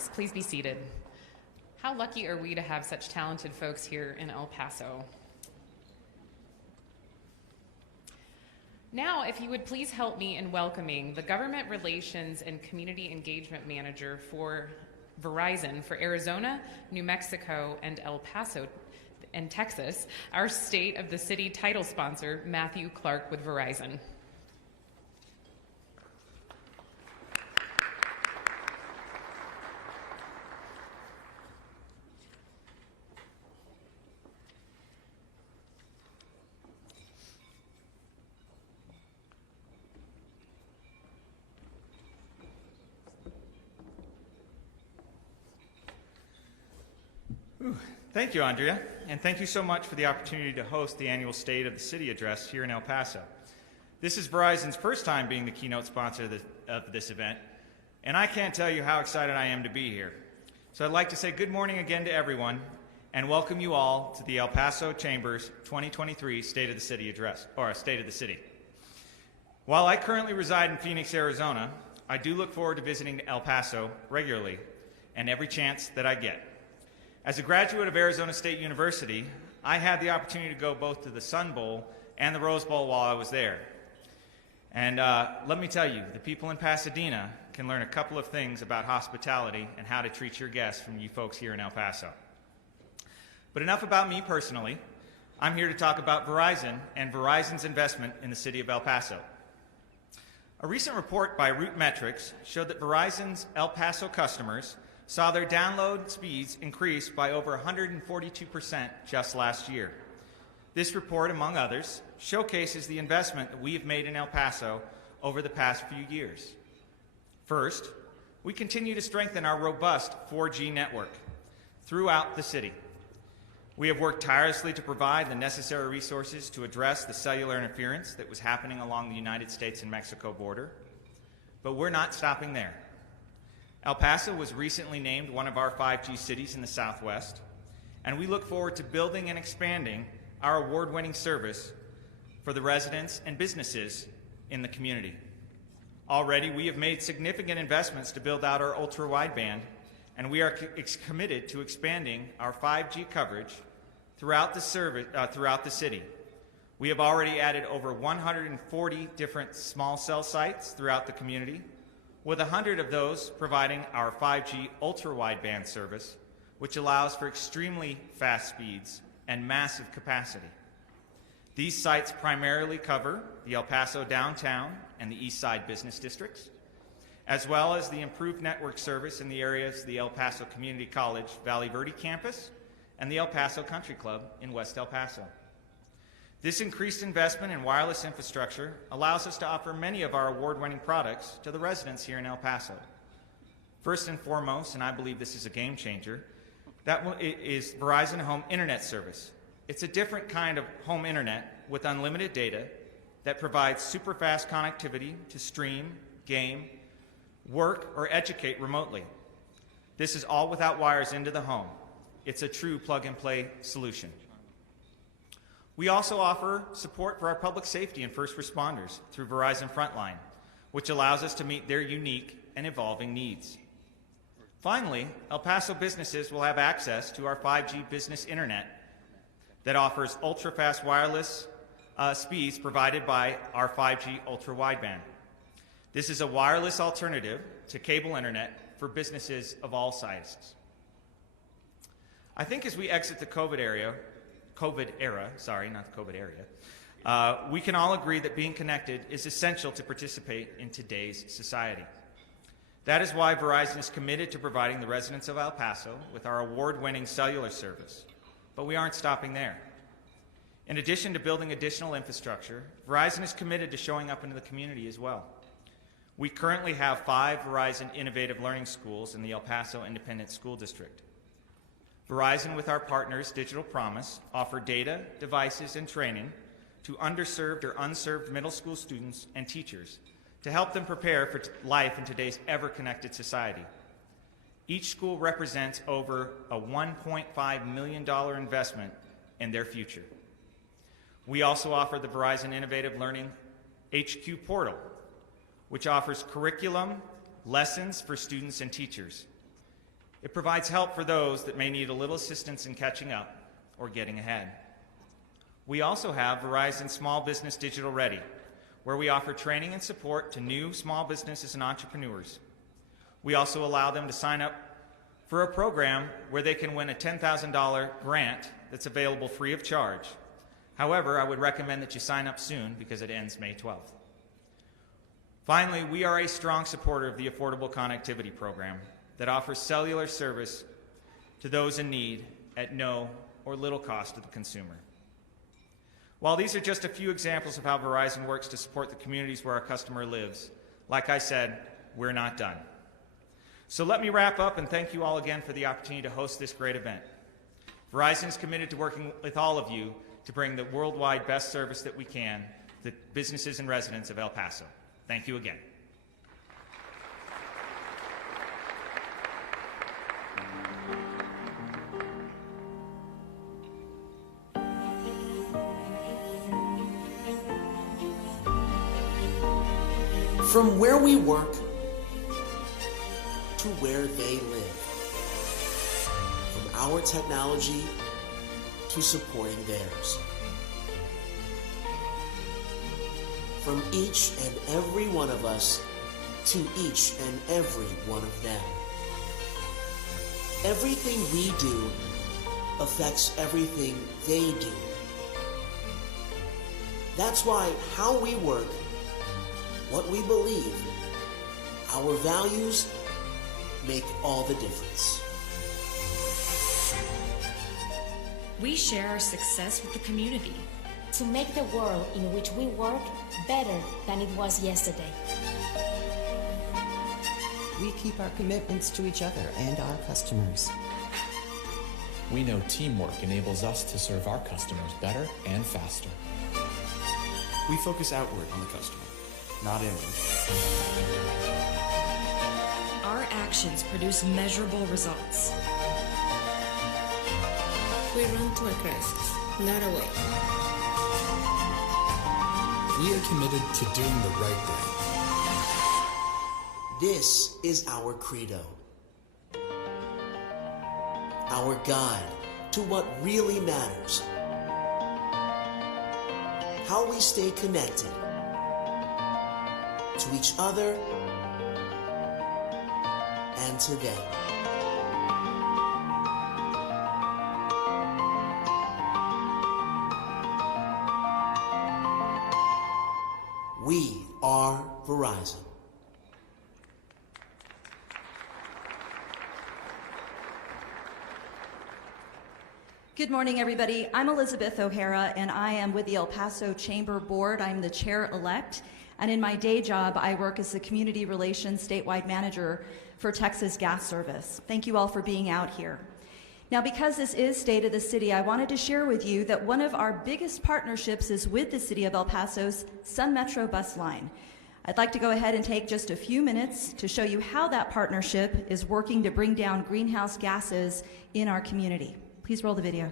colleagues, please be seated. How lucky are we to have such talented folks here in El Paso? Now, if you would please help me in welcoming the Government Relations and Community Engagement Manager for Verizon for Arizona, New Mexico, and El Paso and Texas, our State of the City title sponsor, Matthew Clark with Verizon. Thank you, Andrea, and thank you so much for the opportunity to host the annual State of the City address here in El Paso. This is Verizon's first time being the keynote sponsor of this event, and I can't tell you how excited I am to be here. So I'd like to say good morning again to everyone and welcome you all to the El Paso Chamber's 2023 State of the City address, or State of the City. While I currently reside in Phoenix, Arizona, I do look forward to visiting El Paso regularly and every chance that I get. As a graduate of Arizona State University, I had the opportunity to go both to the Sun Bowl and the Rose Bowl while I was there. And let me tell you, the people in Pasadena can learn a couple of things about hospitality and how to treat your guests from you folks here in El Paso. But enough about me personally. I'm here to talk about Verizon and Verizon's investment in the city of El Paso. A recent report by Root Metrics showed that Verizon's El Paso customers saw their download speeds increase by over 142% just last year. This report, among others, showcases the investment that we have made in El Paso over the past few years. First, we continue to strengthen our robust 4G network throughout the city. We have worked tirelessly to provide the necessary resources to address the cellular interference that was happening along the United States and Mexico border, but we're not stopping there. El Paso was recently named one of our 5G cities in the Southwest, and we look forward to building and expanding our award-winning service for the residents and businesses in the community. Already, we have made significant investments to build out our ultra-wideband, and we are committed to expanding our 5G coverage throughout the city. We have already added over 140 different small cell sites throughout the community, with 100 of those providing our 5G ultra-wideband service, which allows for extremely fast speeds and massive capacity. These sites primarily cover the El Paso downtown and the East Side business districts, as well as the improved network service in the areas of the El Paso Community College Valley Verde campus and the El Paso Country Club in West El Paso. This increased investment in wireless infrastructure allows us to offer many of our award-winning products to the residents here in El Paso. First and foremost, and I believe this is a game changer, that is Verizon Home Internet Service. It's a different kind of home internet with unlimited data that provides super fast connectivity to stream, game, work, or educate remotely. This is all without wires into the home. It's a true plug-and-play solution. We also offer support for our public safety and first responders through Verizon Frontline, which allows us to meet their unique and evolving needs. Finally, El Paso businesses will have access to our 5G business internet that offers ultra-fast wireless speeds provided by our 5G ultra-wideband. This is a wireless alternative to cable internet for businesses of all sizes. I think as we exit the COVID era, we can all agree that being connected is essential to participate in today's society. That is why Verizon is committed to providing the residents of El Paso with our award-winning cellular service, but we aren't stopping there. In addition to building additional infrastructure, Verizon is committed to showing up into the community as well. We currently have 5 Verizon Innovative Learning Schools in the El Paso Independent School District. Verizon, with our partners Digital Promise, offer data, devices, and training to underserved or unserved middle school students and teachers to help them prepare for life in today's ever-connected society. Each school represents over a $1.5 million investment in their future. We also offer the Verizon Innovative Learning HQ portal, which offers curriculum, lessons for students and teachers. It provides help for those that may need a little assistance in catching up or getting ahead. We also have Verizon Small Business Digital Ready, where we offer training and support to new small businesses and entrepreneurs. We also allow them to sign up for a program where they can win a $10,000 grant that's available free of charge. However, I would recommend that you sign up soon because it ends May 12th. Finally, we are a strong supporter of the Affordable Connectivity Program that offers cellular service to those in need at no or little cost to the consumer. While these are just a few examples of how Verizon works to support the communities where our customer lives, like I said, we're not done. So let me wrap up and thank you all again for the opportunity to host this great event. Verizon is committed to working with all of you to bring the worldwide best service that we can to the businesses and residents of El Paso. Thank you again. From where we work to where they live. From our technology to supporting theirs. From each and every one of us to each and every one of them. Everything we do affects everything they do. That's why how we work, what we believe, our values make all the difference. We share our success with the community to make the world in which we work better than it was yesterday. We keep our commitments to each other and our customers. We know teamwork enables us to serve our customers better and faster. We focus outward on the customer, not inward. Our actions produce measurable results. We run to a crisis, not away. We are committed to doing the right thing. This is our credo. Our guide to what really matters. How we stay connected to each other and to them. We are Verizon. Good morning, everybody. I'm Elizabeth O'Hara, and I am with the El Paso Chamber Board. I'm the chair-elect, and in my day job, I work as the Community Relations Statewide Manager for Texas Gas Service. Thank you all for being out here. Now, because this is State of the City, I wanted to share with you that one of our biggest partnerships is with the City of El Paso's Sun Metro bus line. I'd like to go ahead and take just a few minutes to show you how that partnership is working to bring down greenhouse gases in our community. Please roll the video.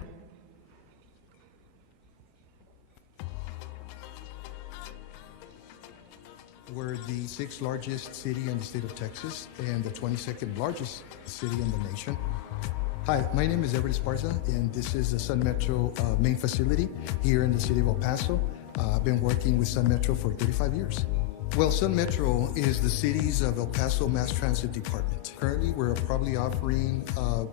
We're the 6th largest city in the state of Texas and the 22nd largest city in the nation. Hi, my name is Everett Esparza, and this is the Sun Metro main facility here in the city of El Paso. I've been working with Sun Metro for 35 years. Well, Sun Metro is the city's of El Paso Mass Transit Department. Currently, we're probably offering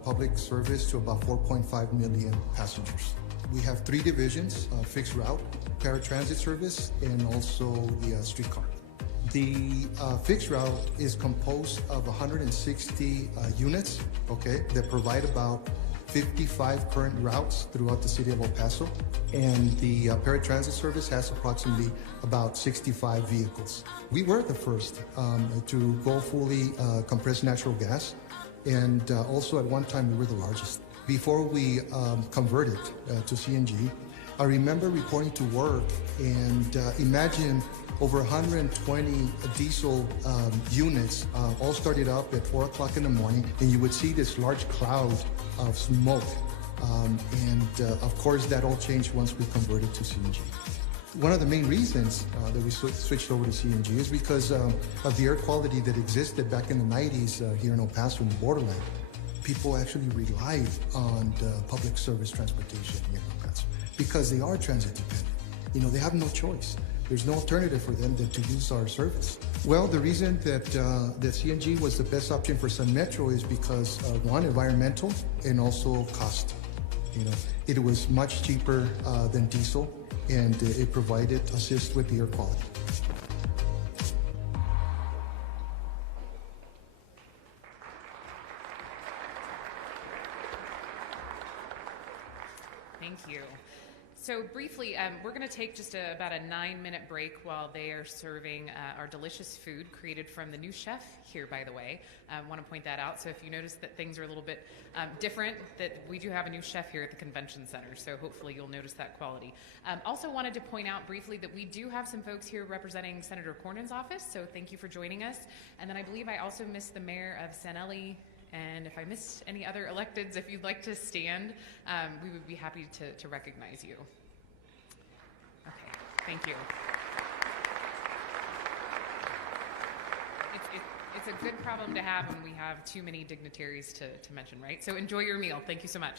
public service to about 4.5 million passengers. We have 3 divisions, fixed route, paratransit service, and also the streetcar. The fixed route is composed of 160 units, that provide about 55 current routes throughout the city of El Paso. And the paratransit service has approximately about 65 vehicles. We were the first to go fully compressed natural gas. And also at one time we were the largest. Before we converted to CNG, I remember reporting to work and imagine over 120 diesel units all started up at 4 o'clock in the morning, and you would see this large cloud of smoke. Of course, that all changed once we converted to CNG. One of the main reasons that we switched over to CNG is because of the air quality that existed back in the 90s here in El Paso in the borderland. people actually rely on the public service transportation here in El Paso because they are transit dependent. You know, they have no choice. There's no alternative for them than to use our service. Well, the reason that CNG was the best option for Sun Metro is because one, environmental, and also cost. You know, it was much cheaper than diesel, and it provided assist with the air quality. Thank you. So briefly, we're going to take just about a 9-minute break while they are serving our delicious food created from the new chef here, by the way. I want to point that out. So if you notice that things are a little bit different, that we do have a new chef here at the convention center. So hopefully you'll notice that quality. Also wanted to point out briefly that we do have some folks here representing Senator Cornyn's office. So thank you for joining us. And then I believe I also missed the mayor of Sanelli. And if I missed any other electeds, if you'd like to stand, we would be happy to recognize you. Okay, thank you. It's a good problem to have when we have too many dignitaries to mention, right? So enjoy your meal. Thank you so much.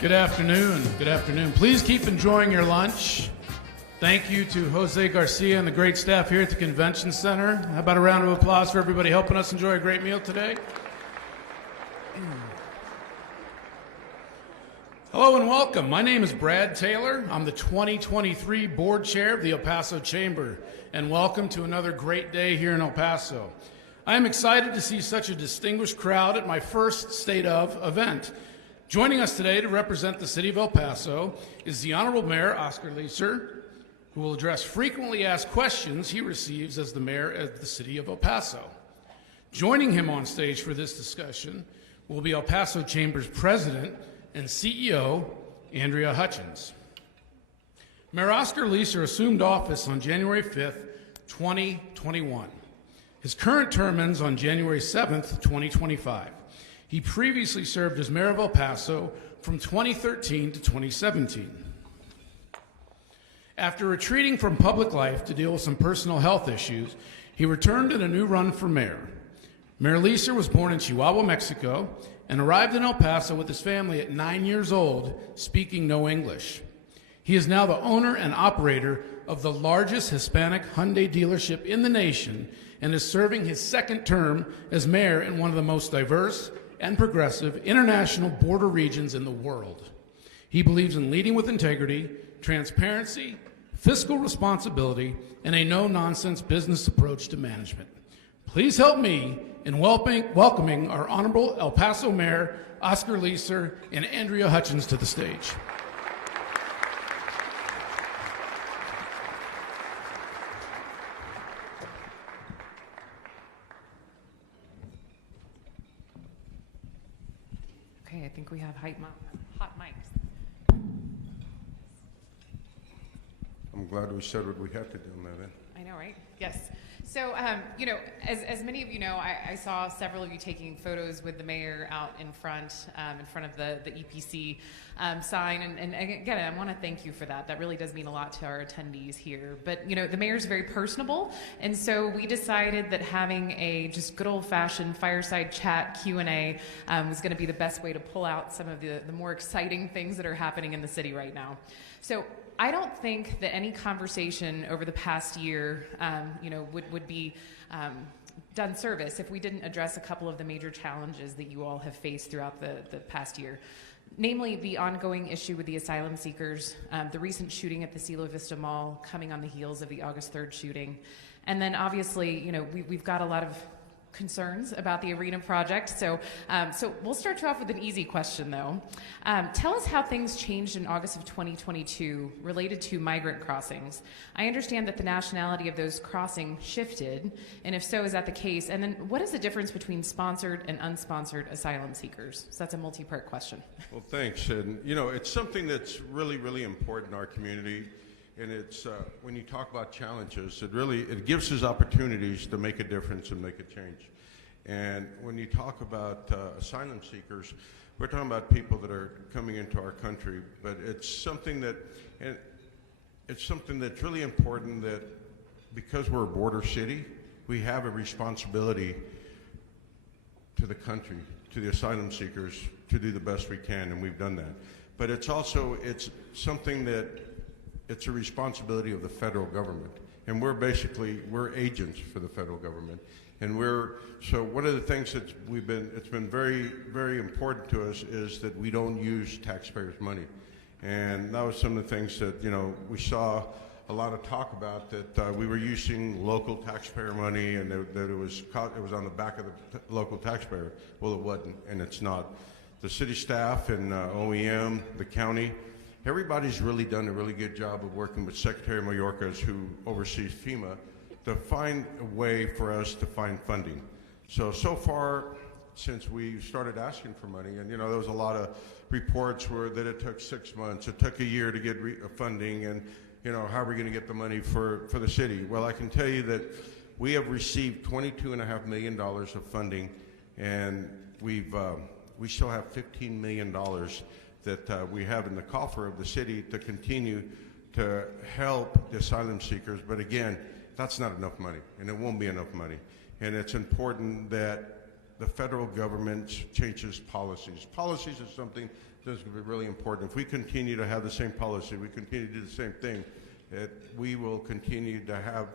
Good afternoon. Good afternoon. Please keep enjoying your lunch. Thank you to Jose Garcia and the great staff here at the Convention Center. How about a round of applause for everybody helping us enjoy a great meal today? Hello and welcome. My name is Brad Taylor. I'm the 2023 Board Chair of the El Paso Chamber, and welcome to another great day here in El Paso. I am excited to see such a distinguished crowd at my first State of event. Joining us today to represent the City of El Paso is the Honorable Mayor, Oscar Leeser, who will address frequently asked questions he receives as the Mayor of the City of El Paso. Joining him on stage for this discussion will be El Paso Chamber's President and CEO, Andrea Hutchins. Mayor Oscar Leeser assumed office on January 5th, 2021. His current term ends on January 7th, 2025. He previously served as mayor of El Paso from 2013 to 2017. After retreating from public life to deal with some personal health issues, he returned in a new run for mayor. Mayor Leeser was born in Chihuahua, Mexico, and arrived in El Paso with his family at 9 years old, speaking no English. He is now the owner and operator of the largest Hispanic Hyundai dealership in the nation and is serving his second term as mayor in one of the most diverse and progressive international border regions in the world. He believes in leading with integrity, transparency, fiscal responsibility, and a no-nonsense business approach to management. Please help me in welcoming our Honorable El Paso Mayor, Oscar Leeser, and Andrea Hutchins to the stage. Okay, I think we have hot mics. I'm glad we said what we had to do, Megan. I know, right? Yes. So, as many of you know, I saw several of you taking photos with the mayor out in front of the EPC sign. And again, I want to thank you for that. That really does mean a lot to our attendees here. But, the mayor's very personable. And so we decided that having a just good old-fashioned fireside chat Q&A was going to be the best way to pull out some of the more exciting things that are happening in the city right now. So I don't think that any conversation over the past year, would be done service if we didn't address a couple of the major challenges that you all have faced throughout the past year. Namely, the ongoing issue with the asylum seekers, the recent shooting at the Cielo Vista Mall coming on the heels of the August 3rd shooting. And then obviously, we've got a lot of concerns about the arena project. So we'll start you off with an easy question, though. Tell us how things changed in August of 2022 related to migrant crossings. I understand that the nationality of those crossings shifted, and if so, is that the case? And then what is the difference between sponsored and unsponsored asylum seekers? So that's a multi-part question. Well, thanks. And, it's something that's really, really important in our community. And it's, when you talk about challenges, it gives us opportunities to make a difference and make a change. And when you talk about asylum seekers, we're talking about people that are coming into our country, but it's something that's really important, that because we're a border city, we have a responsibility to the country, to the asylum seekers, to do the best we can, and we've done that. But it's something that it's a responsibility of the federal government, and we're agents for the federal government. And so one of the things it's been very, very important to us is that we don't use taxpayers' money. And that was some of the things that, we saw a lot of talk about, that we were using local taxpayer money, and that it was on the back of the local taxpayer. Well, it wasn't, and it's not. The city staff and OEM, the county, everybody's really done a really good job of working with Secretary Mayorkas, who oversees FEMA, to find a way for us to find funding. So far, since we started asking for money, and there was a lot of reports that it took 6 months, it took a year to get funding, and how are we going to get the money for the city? Well, I can tell you that we have received $22.5 million of funding, and we still have $15 million that we have in the coffer of the city to continue to help the asylum seekers. But again, that's not enough money, and it won't be enough money. And it's important that the federal government changes policies. Policies is something that's going to be really important. If we continue to have the same policy, we continue to do the same thing, we will continue to have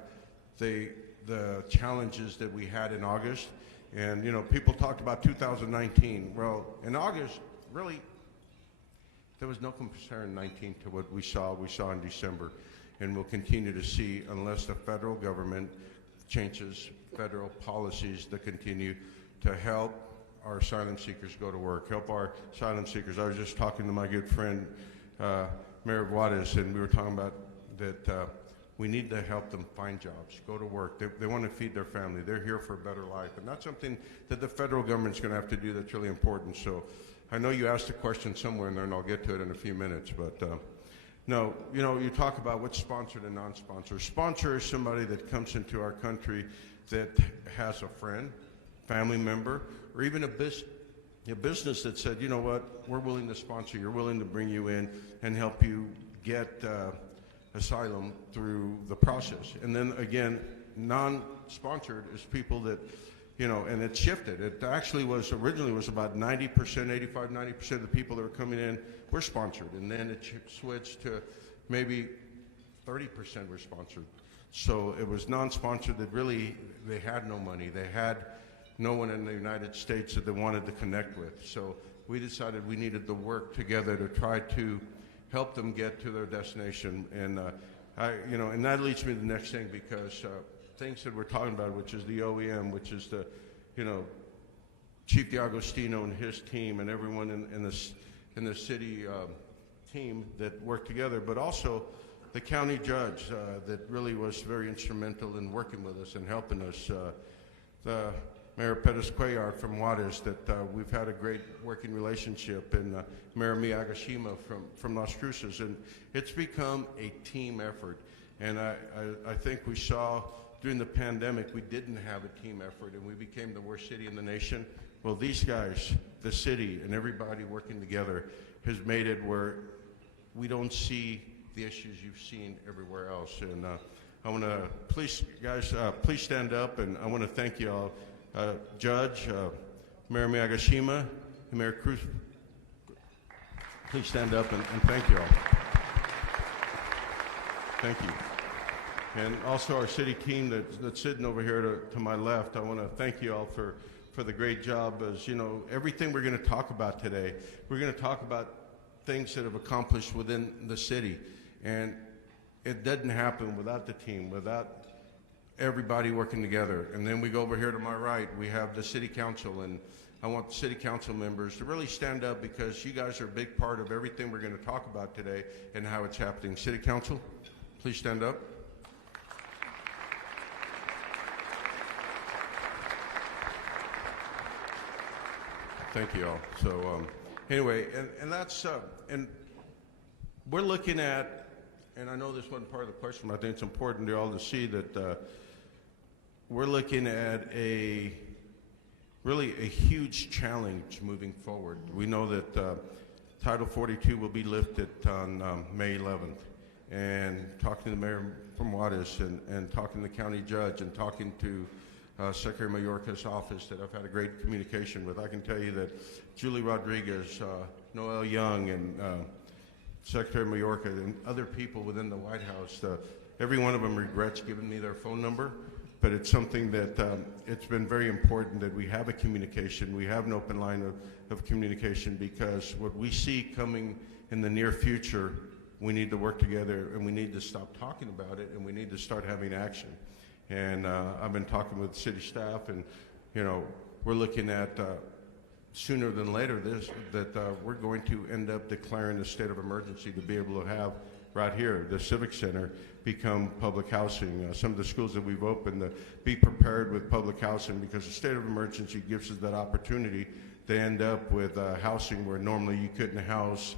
the challenges that we had in August. And, you know, people talked about 2019. Well, in August, really, there was no comparison in 19 to what we saw in December. And we'll continue to see unless the federal government changes federal policies that continue to help our asylum seekers go to work, help our asylum seekers. I was just talking to my good friend, Mayor Juarez, and we were talking about that we need to help them find jobs, go to work. They want to feed their family. They're here for a better life. And that's something that the federal government's going to have to do that's really important. So I know you asked a question somewhere in there, and I'll get to it in a few minutes. But no, you know, you talk about what's sponsored and non-sponsored. Sponsor is somebody that comes into our country that has a friend, family member, or even a business that said, you know what, we're willing to sponsor you, we're willing to bring you in and help you get asylum through the process. And then again, non-sponsored is people that, you know, and it shifted. It actually was originally was about 90%, 85-90% of the people that were coming in were sponsored, and then it switched to maybe 30% were sponsored. So it was non-sponsored that really they had no money. They had no one in the United States that they wanted to connect with. So we decided we needed to work together to try to help them get to their destination. And you know, and that leads me to the next thing, because things that we're talking about, which is the OEM, which is the, you know, Chief DiAgostino and his team and everyone in the city team that worked together, but also the county judge that really was very instrumental in working with us and helping us. The Mayor Perez Cuellar from Juarez, that we've had a great working relationship, and Mayor Miyagashima from Las Cruces, and it's become a team effort. And I think we saw during the pandemic we didn't have a team effort, and we became the worst city in the nation. Well, these guys, the city, and everybody working together has made it where we don't see the issues you've seen everywhere else. And I want to, please, guys, please stand up, and I want to thank you all. Judge, Mayor Miyagashima, and Mayor Cruz, please stand up and thank you all. Thank you. And also our city team that's sitting over here to my left, I want to thank you all for the great job. As you know, everything we're going to talk about today, we're going to talk about things that have accomplished within the city. And it doesn't happen without the team, without everybody working together. And then we go over here to my right, we have the city council, and I want the city council members to really stand up, because you guys are a big part of everything we're going to talk about today and how it's happening. City council, please stand up. Thank you all. So anyway, and that's, and we're looking at, and I know this wasn't part of the question, but I think it's important to all to see that we're looking at really a huge challenge moving forward. We know that Title 42 will be lifted on May 11th. And talking to the mayor from Juarez, and talking to the county judge, and talking to Secretary Mayorka's office that I've had a great communication with, I can tell you that Julie Rodriguez, Noel Young, and Secretary Mayorka, and other people within the White House, every one of them regrets giving me their phone number. But it's something that it's been very important that we have a communication. We have an open line of communication, because what we see coming in the near future, we need to work together, and we need to stop talking about it, and we need to start having action. And I've been talking with city staff, and you know, we're looking at sooner than later that we're going to end up declaring a state of emergency to be able to have right here, the Civic Center, become public housing. Some of the schools that we've opened to be prepared with public housing, because the state of emergency gives us that opportunity to end up with housing where normally you couldn't house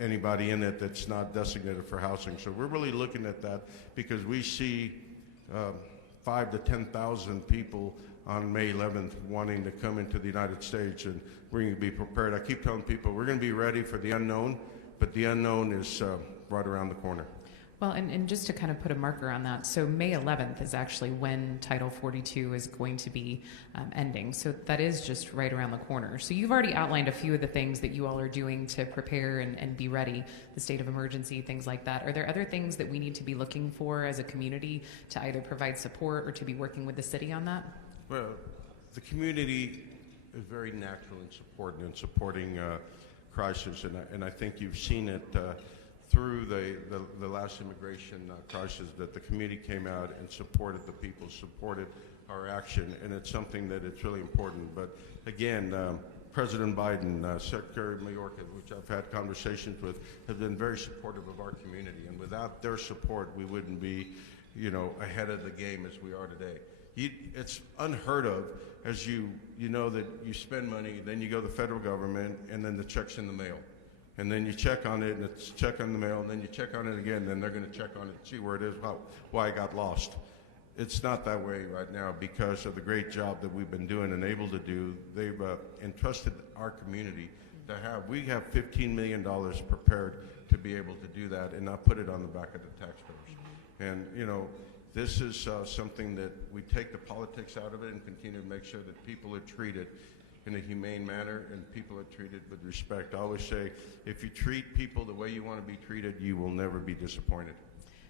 anybody in it that's not designated for housing. So we're really looking at that, because we see 5,000 to 10,000 people on May 11th wanting to come into the United States, and we're going to be prepared. I keep telling people we're going to be ready for the unknown, but the unknown is right around the corner. Well, and just to kind of put a marker on that, so May 11th is actually when Title 42 is going to be ending. So that is just right around the corner. So you've already outlined a few of the things that you all are doing to prepare and be ready, the state of emergency, things like that. Are there other things that we need to be looking for as a community to either provide support or to be working with the city on that? Well, the community is very natural in supporting crisis, and I think you've seen it through the last immigration crisis, that the community came out and supported the people, supported our action, and it's something that it's really important. But again, President Biden, Secretary Mayorkas, which I've had conversations with, have been very supportive of our community, and without their support, we wouldn't be, ahead of the game as we are today. It's unheard of, as you know, that you spend money, then you go to the federal government, and then the check's in the mail. And then you check on it, and it's check on the mail, and then you check on it again, and then they're going to check on it, see where it is, why it got lost. It's not that way right now because of the great job that we've been doing and able to do. They've entrusted our community to have, we have $15 million prepared to be able to do that and not put it on the back of the taxpayers. And, this is something that we take the politics out of it and continue to make sure that people are treated in a humane manner and people are treated with respect. I always say, if you treat people the way you want to be treated, you will never be disappointed.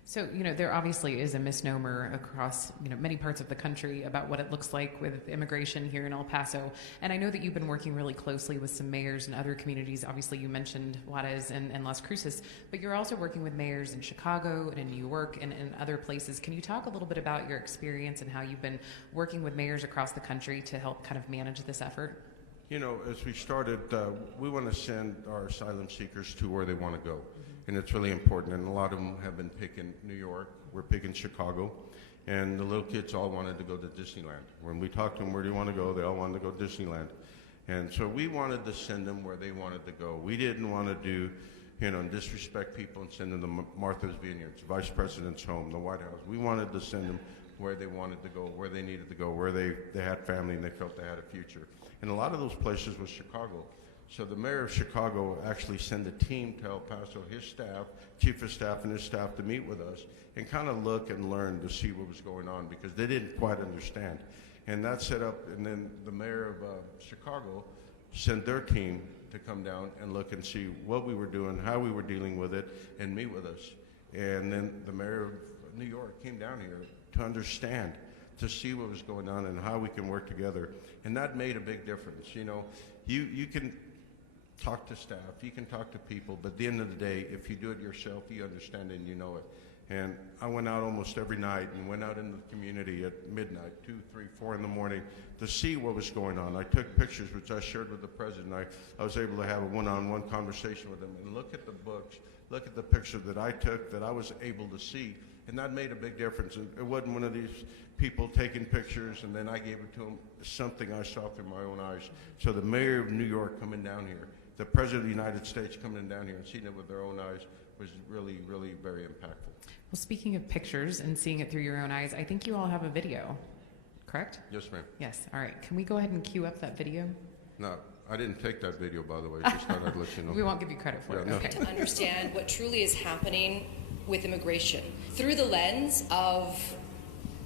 So, there obviously is a misnomer across, many parts of the country about what it looks like with immigration here in El Paso. And I know that you've been working really closely with some mayors in other communities. Obviously, you mentioned Juarez and Las Cruces, but you're also working with mayors in Chicago and in New York and in other places. Can you talk a little bit about your experience and how you've been working with mayors across the country to help kind of manage this effort? As we started, we want to send our asylum seekers to where they want to go. And it's really important. And a lot of them have been picking New York. We're picking Chicago. And the little kids all wanted to go to Disneyland. When we talked to them, where do you want to go? They all wanted to go to Disneyland. And so we wanted to send them where they wanted to go. We didn't want to do, disrespect people and send them to Martha's Vineyards, Vice President's home, the White House. We wanted to send them where they wanted to go, where they needed to go, where they had family and they felt they had a future. And a lot of those places was Chicago. So the mayor of Chicago actually sent a team to El Paso, his staff, chief of staff and his staff, to meet with us and kind of look and learn to see what was going on because they didn't quite understand. And that set up, and then the mayor of Chicago sent their team to come down and look and see what we were doing, how we were dealing with it, and meet with us. And then the mayor of New York came down here to understand, to see what was going on and how we can work together. And that made a big difference. You can talk to staff, you can talk to people, but at the end of the day, if you do it yourself, you understand it and you know it. And I went out almost every night and went out into the community at midnight, 2, 3, 4 in the morning to see what was going on. I took pictures, which I shared with the president. I was able to have a one-on-one conversation with him and look at the books, look at the picture that I took that I was able to see. And that made a big difference. It wasn't one of these people taking pictures and then I gave it to them. Something I saw through my own eyes. So the mayor of New York coming down here, the president of the United States coming down here and seeing it with their own eyes was really, really very impactful. Well, speaking of pictures and seeing it through your own eyes, I think you all have a video, correct? Yes, ma'am. Yes. All right. Can we go ahead and cue up that video? No, I didn't take that video, by the way. Just thought I'd let you know. We won't give you credit for it. No. Okay. To understand what truly is happening with immigration through the lens of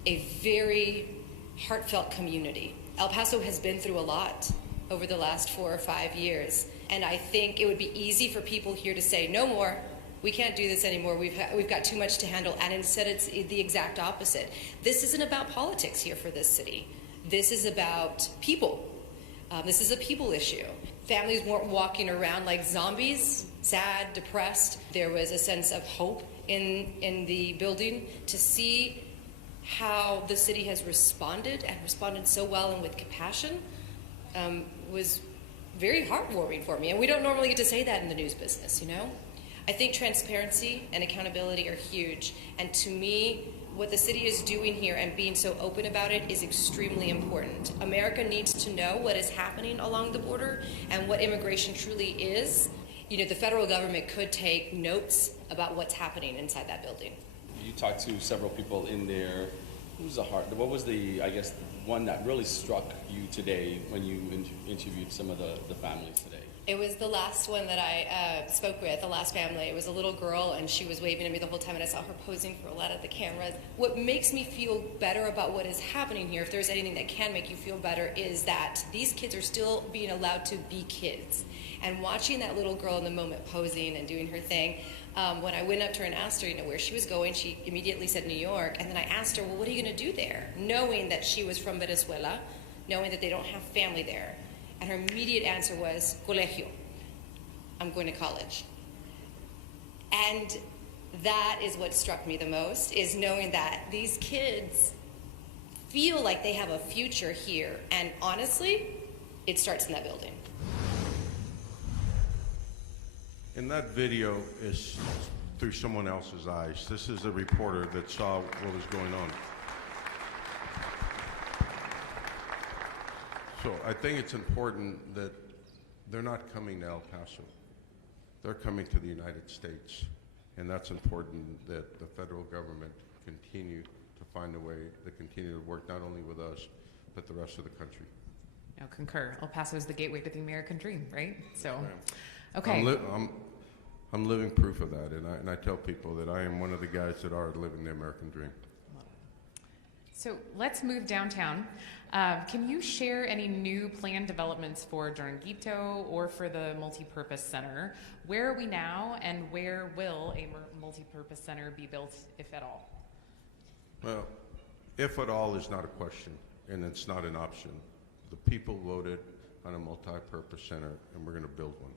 a very heartfelt community. El Paso has been through a lot over the last 4 or 5 years, and I think it would be easy for people here to say, no more, we can't do this anymore, we've got too much to handle, and instead it's the exact opposite. This isn't about politics here for this city. This is about people. This is a people issue. Families weren't walking around like zombies, sad, depressed. There was a sense of hope in the building to see how the city has responded, and responded so well and with compassion, was very heartwarming for me. And we don't normally get to say that in the news business, I think transparency and accountability are huge. And to me, what the city is doing here and being so open about it is extremely important. America needs to know what is happening along the border and what immigration truly is. The federal government could take notes about what's happening inside that building. You talked to several people in there. What was the one that really struck you today when you interviewed some of the families today? It was the last one that I spoke with, the last family. It was a little girl, and she was waving at me the whole time, and I saw her posing for a lot of the cameras. What makes me feel better about what is happening here, if there's anything that can make you feel better, is that these kids are still being allowed to be kids. And watching that little girl in the moment posing and doing her thing, when I went up to her and asked her, where she was going, she immediately said New York. And then I asked her, well, what are you going to do there? Knowing that she was from Venezuela, knowing that they don't have family there. And her immediate answer was, colegio. I'm going to college. And that is what struck me the most, is knowing that these kids feel like they have a future here. And honestly, it starts in that building. And that video is through someone else's eyes. This is a reporter that saw what was going on. So I think it's important that they're not coming to El Paso. They're coming to the United States. And that's important that the federal government continue to find a way to continue to work not only with us, but the rest of the country. No, concur. El Paso is the gateway to the American dream, right? So, Yes, okay. I'm living proof of that, and I tell people that I am one of the guys that are living the American dream. So let's move downtown. Can you share any new planned developments for Duranguito or for the multipurpose center? Where are we now, and where will a multipurpose center be built, if at all? Well, if at all is not a question, and it's not an option. The people voted on a multi-purpose center, and we're going to build one.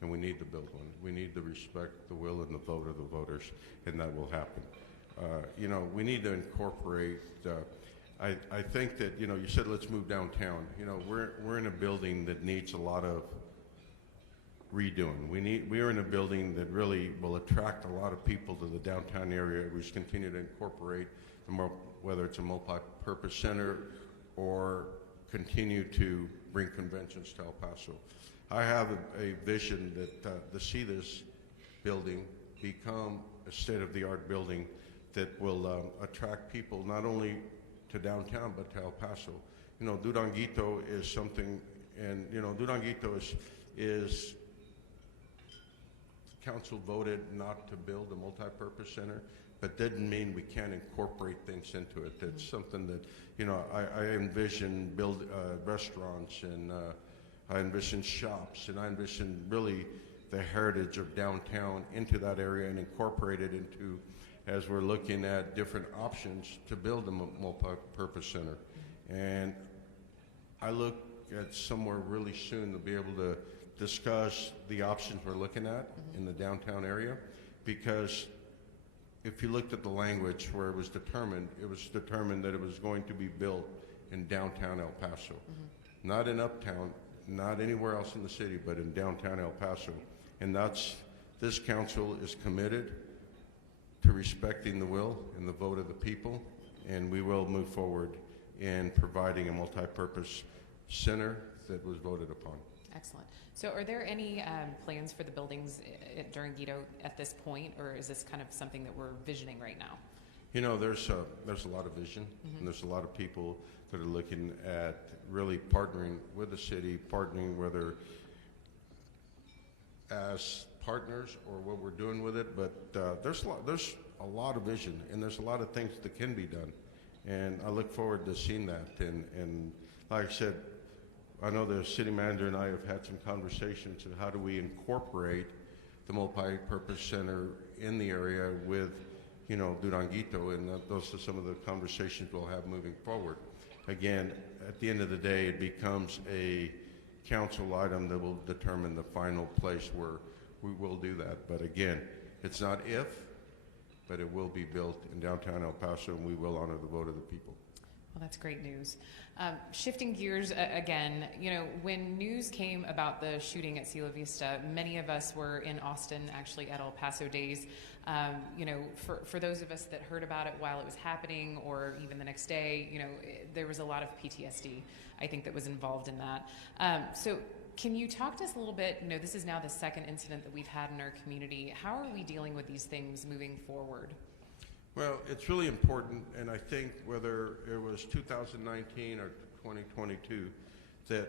And we need to build one. We need to respect the will and the vote of the voters, and that will happen. We need to incorporate. I think that you said let's move downtown. We're in a building that needs a lot of redoing. We are in a building that really will attract a lot of people to the downtown area. We just continue to incorporate whether it's a multi-purpose center or continue to bring conventions to El Paso. I have a vision that to see this building become a state-of-the-art building that will attract people not only to downtown but to El Paso. Duranguito is something, and Duranguito is council voted not to build a multi-purpose center, but didn't mean we can't incorporate things into it. It's something that I envision build restaurants, and I envision shops, and I envision really the heritage of downtown into that area and incorporate it into, as we're looking at different options to build a multi-purpose center. And I look at somewhere really soon to be able to discuss the options we're looking at in the downtown area, because if you looked at the language where it was determined that it was going to be built in downtown El Paso, not in uptown, not anywhere else in the city, but in downtown El Paso. And this council is committed to respecting the will and the vote of the people, and we will move forward in providing a multi-purpose center that was voted upon. Excellent. So are there any plans for the buildings at Duranguito at this point, or is this kind of something that we're visioning right now? There's a lot of vision, and there's a lot of people that are looking at really partnering with the city, partnering whether as partners or what we're doing with it. But there's a lot of vision, and there's a lot of things that can be done, and I look forward to seeing that. And like I said, I know the city manager and I have had some conversations on how do we incorporate the multi-purpose center in the area with, Duranguito, and those are some of the conversations we'll have moving forward. Again, at the end of the day, it becomes a council item that will determine the final place where we will do that. But again, it's not if, but it will be built in downtown El Paso, and we will honor the vote of the people. Well, that's great news. Shifting gears again, when news came about the shooting at Cielo Vista, many of us were in Austin, actually at El Paso Days. For those of us that heard about it while it was happening, or even the next day, there was a lot of PTSD, I think, that was involved in that. So can you talk to us a little bit? This is now the second incident that we've had in our community. How are we dealing with these things moving forward? Well, it's really important, and I think whether it was 2019 or 2022, that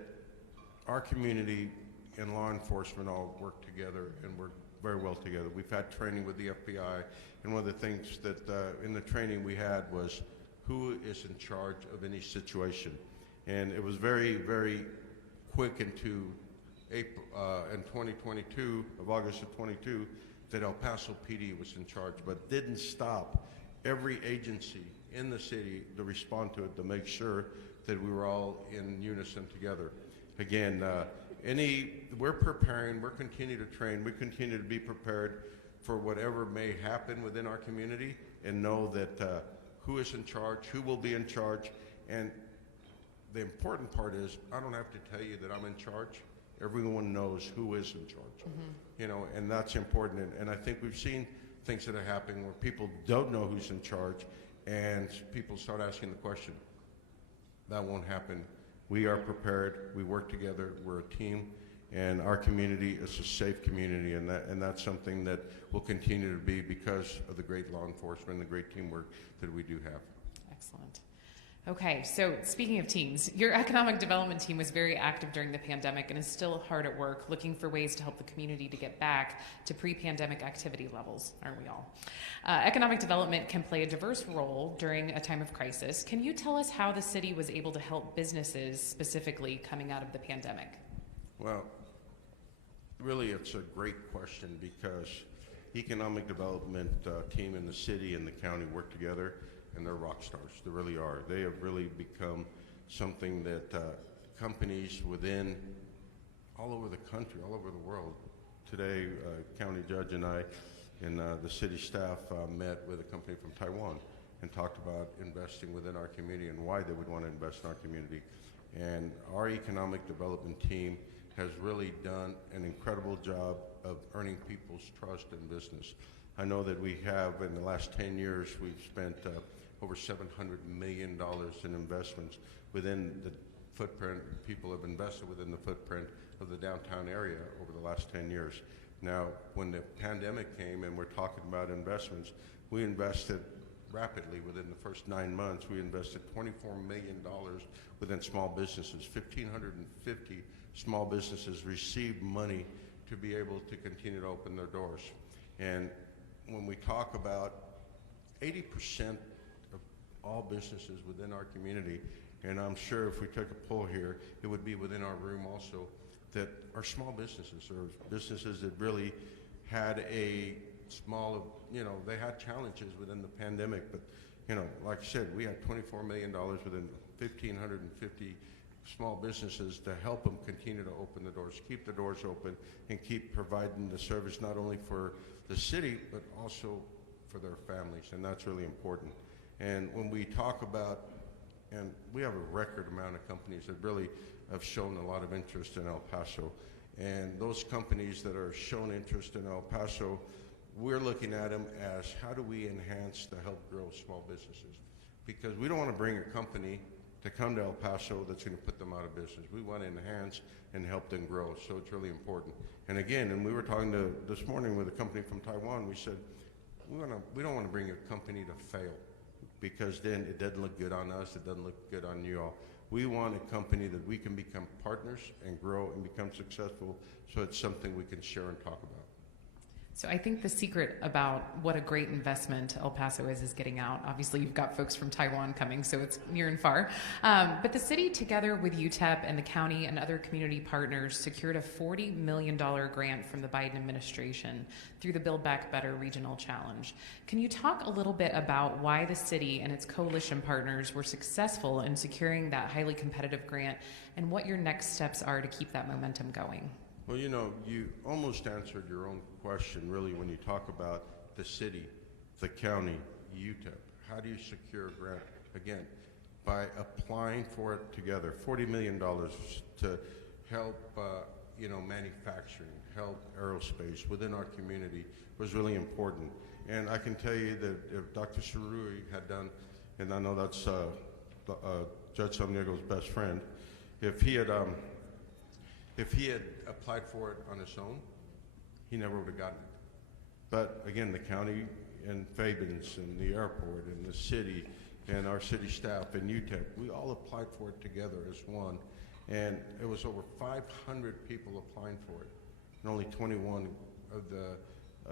our community and law enforcement all work together and work very well together. We've had training with the FBI, and one of the things that in the training we had was who is in charge of any situation. And it was very, very quick into April, in 2022, of August of 22, that El Paso PD was in charge, but didn't stop every agency in the city to respond to it, to make sure that we were all in unison together. Again, we're preparing, we're continuing to train, we continue to be prepared for whatever may happen within our community, and know that who is in charge, who will be in charge. And the important part is, I don't have to tell you that I'm in charge. Everyone knows who is in charge, you know, and that's important. And I think we've seen things that are happening where people don't know who's in charge, and people start asking the question. That won't happen. We are prepared. We work together. We're a team, and our community is a safe community, and that's something that will continue to be because of the great law enforcement and the great teamwork that we do have. Excellent. Okay, so speaking of teams, your economic development team was very active during the pandemic and is still hard at work looking for ways to help the community to get back to pre-pandemic activity levels, aren't we all? Economic development can play a diverse role during a time of crisis. Can you tell us how the city was able to help businesses specifically coming out of the pandemic? Well, really it's a great question, because economic development team in the city and the county work together, and they're rock stars. They really are. They have really become something that companies within all over the country, all over the world. Today, county judge and I and the city staff met with a company from Taiwan and talked about investing within our community and why they would want to invest in our community. And our economic development team has really done an incredible job of earning people's trust in business. I know that we have, in the last 10 years, we've spent over $700 million in investments within the footprint. People have invested within the footprint of the downtown area over the last 10 years. Now, when the pandemic came and we're talking about investments, we invested rapidly. Within the first 9 months, we invested $24 million within small businesses. 1,550 small businesses received money to be able to continue to open their doors. And when we talk about 80% of all businesses within our community, and I'm sure if we took a poll here, it would be within our room also, that are small businesses, or businesses that really had a small, they had challenges within the pandemic, but, like I said, we had $24 million within 1,550 small businesses to help them continue to open the doors, keep the doors open, and keep providing the service not only for the city, but also for their families, and that's really important. And when we talk about, and we have a record amount of companies that really have shown a lot of interest in El Paso, and those companies that are shown interest in El Paso, we're looking at them as how do we enhance to help grow small businesses? Because we don't want to bring a company to come to El Paso that's going to put them out of business. We want to enhance and help them grow, so it's really important. And again, and we were talking this morning with a company from Taiwan, we said, we don't want to bring a company to fail, because then it doesn't look good on us, it doesn't look good on you all. We want a company that we can become partners and grow and become successful, so it's something we can share and talk about. So I think the secret about what a great investment El Paso is getting out. Obviously, you've got folks from Taiwan coming, so it's near and far. But the city, together with UTEP and the county and other community partners, secured a $40 million grant from the Biden administration through the Build Back Better Regional Challenge. Can you talk a little bit about why the city and its coalition partners were successful in securing that highly competitive grant, and what your next steps are to keep that momentum going? Well, you almost answered your own question, really, when you talk about the city, the county, UTEP. How do you secure a grant? Again, by applying for it together. $40 million to help, manufacturing, help aerospace within our community was really important. And I can tell you that if Dr. Surui had done, and I know that's Judge Samniego's best friend, if he had applied for it on his own, he never would have gotten it. But again, the county and Fabens and the airport and the city and our city staff and UTEP, we all applied for it together as one. And it was over 500 people applying for it, and only 21 of the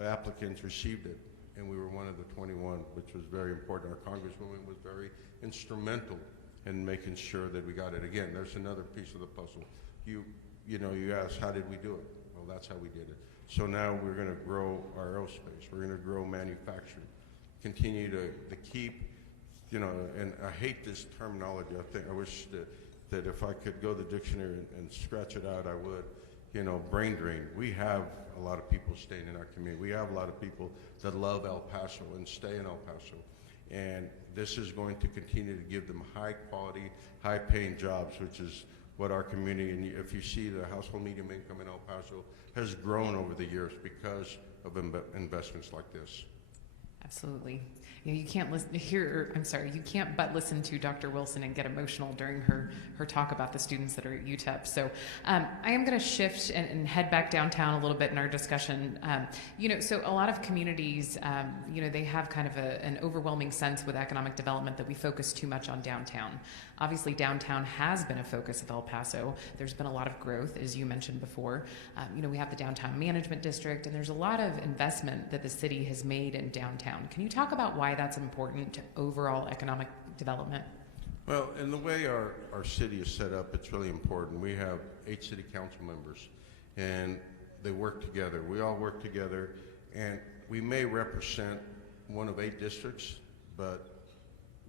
applicants received it, and we were one of the 21, which was very important. Our Congresswoman was very instrumental in making sure that we got it. Again, there's another piece of the puzzle. You asked, how did we do it? Well, that's how we did it. So now we're going to grow our aerospace. We're going to grow manufacturing, continue to keep, and I hate this terminology. I wish that if I could go to the dictionary and scratch it out, I would. Brain drain. We have a lot of people staying in our community. We have a lot of people that love El Paso and stay in El Paso. And this is going to continue to give them high quality, high paying jobs, which is what our community, and if you see the household medium income in El Paso has grown over the years because of investments like this. Absolutely. You can't you can't but listen to Dr. Wilson and get emotional during her talk about the students that are at UTEP. So I am going to shift and head back downtown a little bit in our discussion. So a lot of communities, they have kind of an overwhelming sense with economic development that we focus too much on downtown. Obviously, downtown has been a focus of El Paso. There's been a lot of growth, as you mentioned before. We have the downtown management district, and there's a lot of investment that the city has made in downtown. Can you talk about why that's important to overall economic development? Well, in the way our city is set up, it's really important. We have 8 city council members, and they work together. We all work together, and we may represent one of 8 districts, but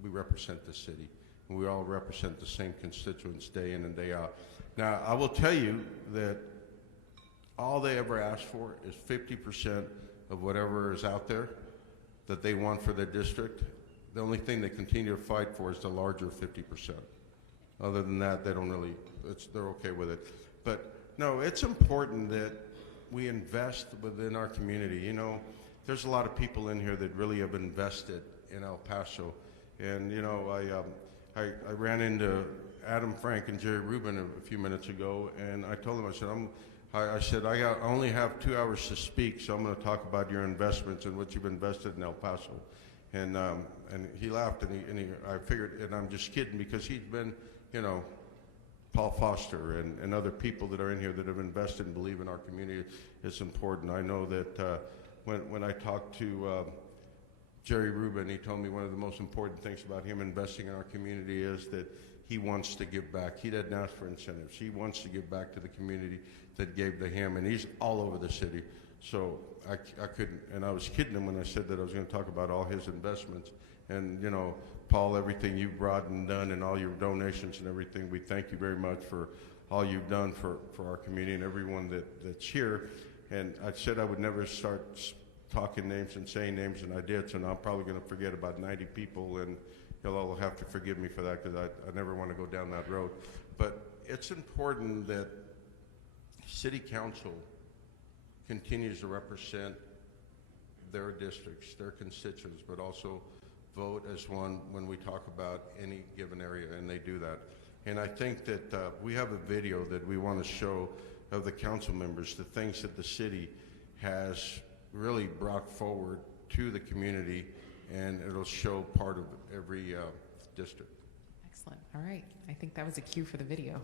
we represent the city. And we all represent the same constituents day in and day out. Now, I will tell you that all they ever ask for is 50% of whatever is out there that they want for their district. The only thing they continue to fight for is the larger 50%. Other than that, they don't really, they're okay with it. But no, it's important that we invest within our community. There's a lot of people in here that really have invested in El Paso. And, I ran into Adam Frank and Jerry Rubin a few minutes ago, and I told them, I said, I only have 2 hours to speak, so I'm going to talk about your investments and what you've invested in El Paso. And he laughed, and I figured, and I'm just kidding, because he's been, Paul Foster and other people that are in here that have invested and believe in our community. It's important. I know that when I talked to Jerry Rubin, he told me one of the most important things about him investing in our community is that he wants to give back. He doesn't ask for incentives. He wants to give back to the community that gave to him, and he's all over the city. So I couldn't, and I was kidding him when I said that I was going to talk about all his investments. And, Paul, everything you've brought and done and all your donations and everything, we thank you very much for all you've done for our community and everyone that's here. And I said I would never start talking names and saying names, and I did, so now I'm probably going to forget about 90 people, and you'll all have to forgive me for that, because I never want to go down that road. But it's important that City Council continues to represent their districts, their constituents, but also vote as one when we talk about any given area, and they do that. And I think that we have a video that we want to show of the council members, the things that the city has really brought forward to the community, and it'll show part of every district. Excellent. All right. I think that was a cue for the video.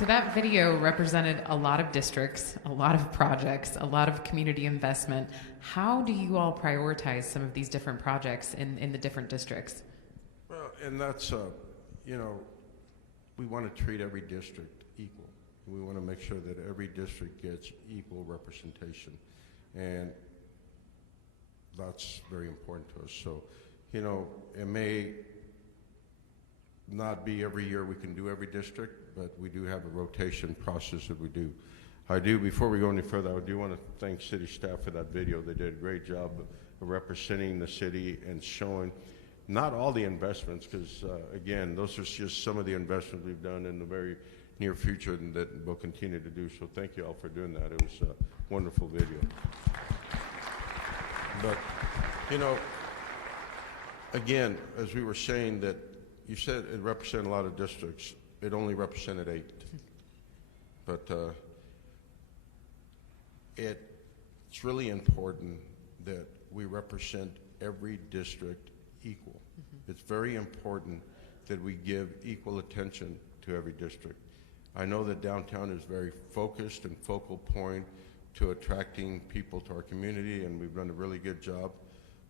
So that video represented a lot of districts, a lot of projects, a lot of community investment. How do you all prioritize some of these different projects in the different districts? Well, and that's, you know, we want to treat every district equal. We want to make sure that every district gets equal representation. And that's very important to us. So, you know, it may not be every year we can do every district, but we do have a rotation process that we do. Before we go any further, I do want to thank city staff for that video. They did a great job of representing the city and showing not all the investments, because again, those are just some of the investments we've done in the very near future and that we'll continue to do. So thank you all for doing that. It was a wonderful video. But, you know, again, as we were saying, that you said it represented a lot of districts. It only represented 8. But it's really important that we represent every district equal. It's very important that we give equal attention to every district. I know that downtown is very focused and focal point to attracting people to our community, and we've done a really good job,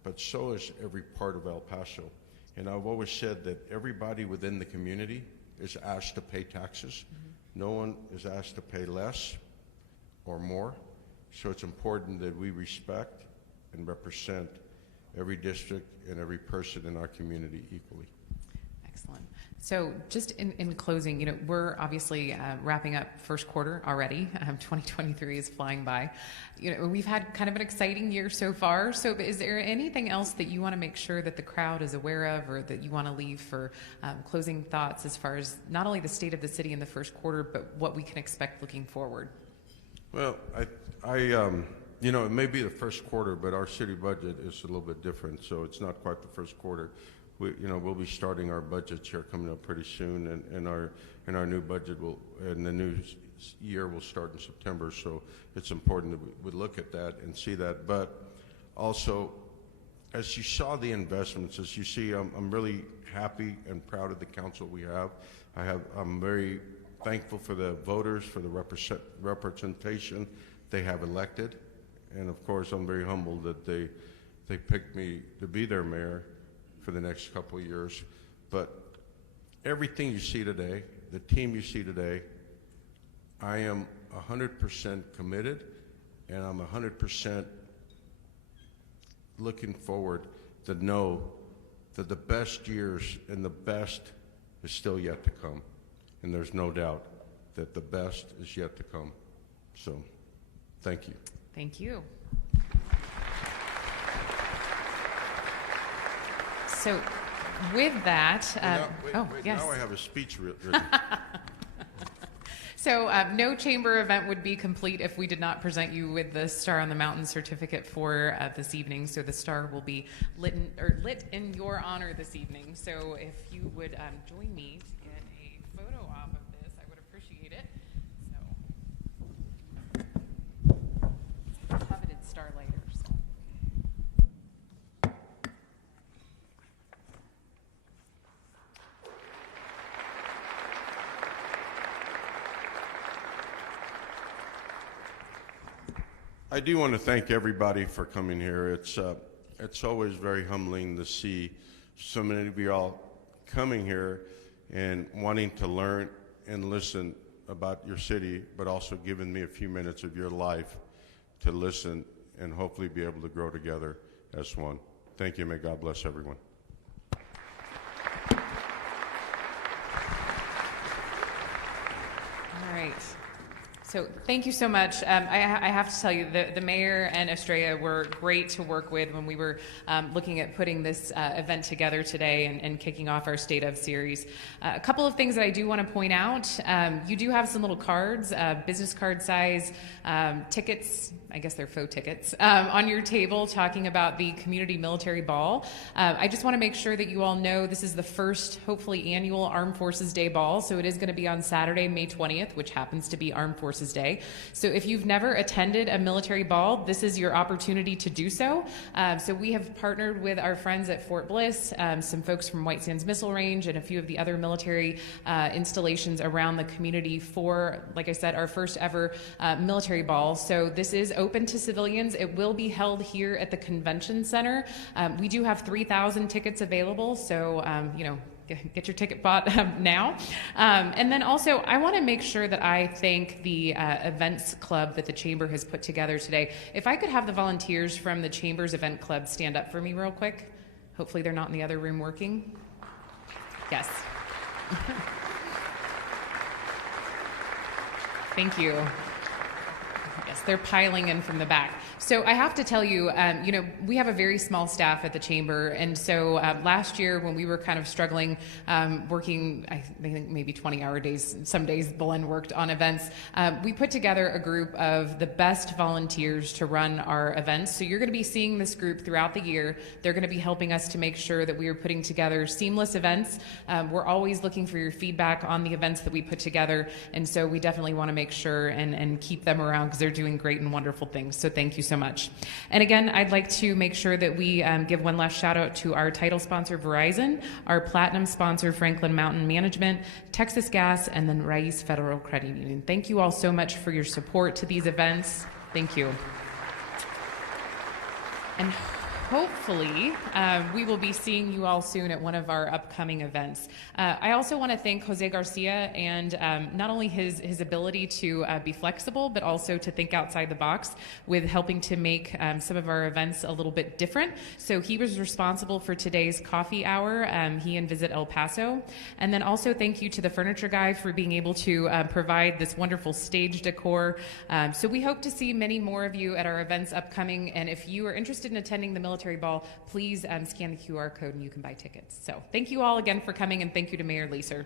but so is every part of El Paso. And I've always said that everybody within the community is asked to pay taxes. No one is asked to pay less or more. So it's important that we respect and represent every district and every person in our community equally. Excellent. So just in closing, you know, we're obviously wrapping up first quarter already. 2023 is flying by. You know, we've had kind of an exciting year so far. So is there anything else that you want to make sure that the crowd is aware of, or that you want to leave for closing thoughts as far as not only the state of the city in the first quarter, but what we can expect looking forward? Well, you know, it may be the first quarter, but our city budget is a little bit different, so it's not quite the first quarter. We'll be starting our budgets here coming up pretty soon, and our new budget and the new year will start in September. So it's important that we look at that and see that. But also, as you saw the investments, as you see, I'm really happy and proud of the council we have. I'm very thankful for the voters, for the representation they have elected, and of course, I'm very humbled that they picked me to be their mayor for the next couple of years. But everything you see today, the team you see today, I am 100% committed, and I'm 100% looking forward to know that the best years and the best is still yet to come. And there's no doubt that the best is yet to come. So, thank you. Thank you. So, with that, yes. Now I have a speech written. So, no chamber event would be complete if we did not present you with the Star on the Mountain certificate for this evening. So, the star will be lit in your honor this evening. So, if you would join me to get a photo op of this, I would appreciate it. So, coveted starlighters. I do want to thank everybody for coming here. It's always very humbling to see so many of you all coming here and wanting to learn and listen about your city, but also giving me a few minutes of your life to listen and hopefully be able to grow together as one. Thank you. May God bless everyone. All right. So thank you so much. I have to tell you, the mayor and Estrella were great to work with when we were looking at putting this event together today and kicking off our State of series. A couple of things that I do want to point out. You do have some little cards, business card size tickets, I guess they're faux tickets, on your table talking about the Community Military Ball. I just want to make sure that you all know this is the first, hopefully, annual Armed Forces Day Ball. So it is going to be on Saturday, May 20th, which happens to be Armed Forces Forces Day. So if you've never attended a military ball, this is your opportunity to do so. So we have partnered with our friends at Fort Bliss, some folks from White Sands Missile Range, and a few of the other military installations around the community for, like I said, our first ever military ball. So this is open to civilians. It will be held here at the Convention Center. We do have 3,000 tickets available, so get your ticket bought now. And then also, I want to make sure that I thank the events club that the Chamber has put together today. If I could have the volunteers from the Chamber's event club stand up for me real quick. Hopefully they're not in the other room working. Yes. Thank you. Yes, they're piling in from the back. So I have to tell you, we have a very small staff at the Chamber, and so last year when we were kind of struggling, working, I think maybe 20-hour days, some days Belen worked on events, we put together a group of the best volunteers to run our events. So you're going to be seeing this group throughout the year. They're going to be helping us to make sure that we are putting together seamless events. We're always looking for your feedback on the events that we put together, and so we definitely want to make sure and keep them around because they're doing great and wonderful things. So thank you so much. And again, I'd like to make sure that we give one last shout out to our title sponsor, Verizon, our platinum sponsor, Franklin Mountain Management, Texas Gas, and then Raiz Federal Credit Union. Thank you all so much for your support to these events. Thank you. And hopefully, we will be seeing you all soon at one of our upcoming events. I also want to thank Jose Garcia and not only his ability to be flexible, but also to think outside the box with helping to make some of our events a little bit different. So he was responsible for today's coffee hour, he and Visit El Paso. And then also thank you to the furniture guy for being able to provide this wonderful stage decor. So we hope to see many more of you at our events upcoming. And if you are interested in attending the military ball, please scan the QR code and you can buy tickets. So thank you all again for coming, and thank you to Mayor Leeser.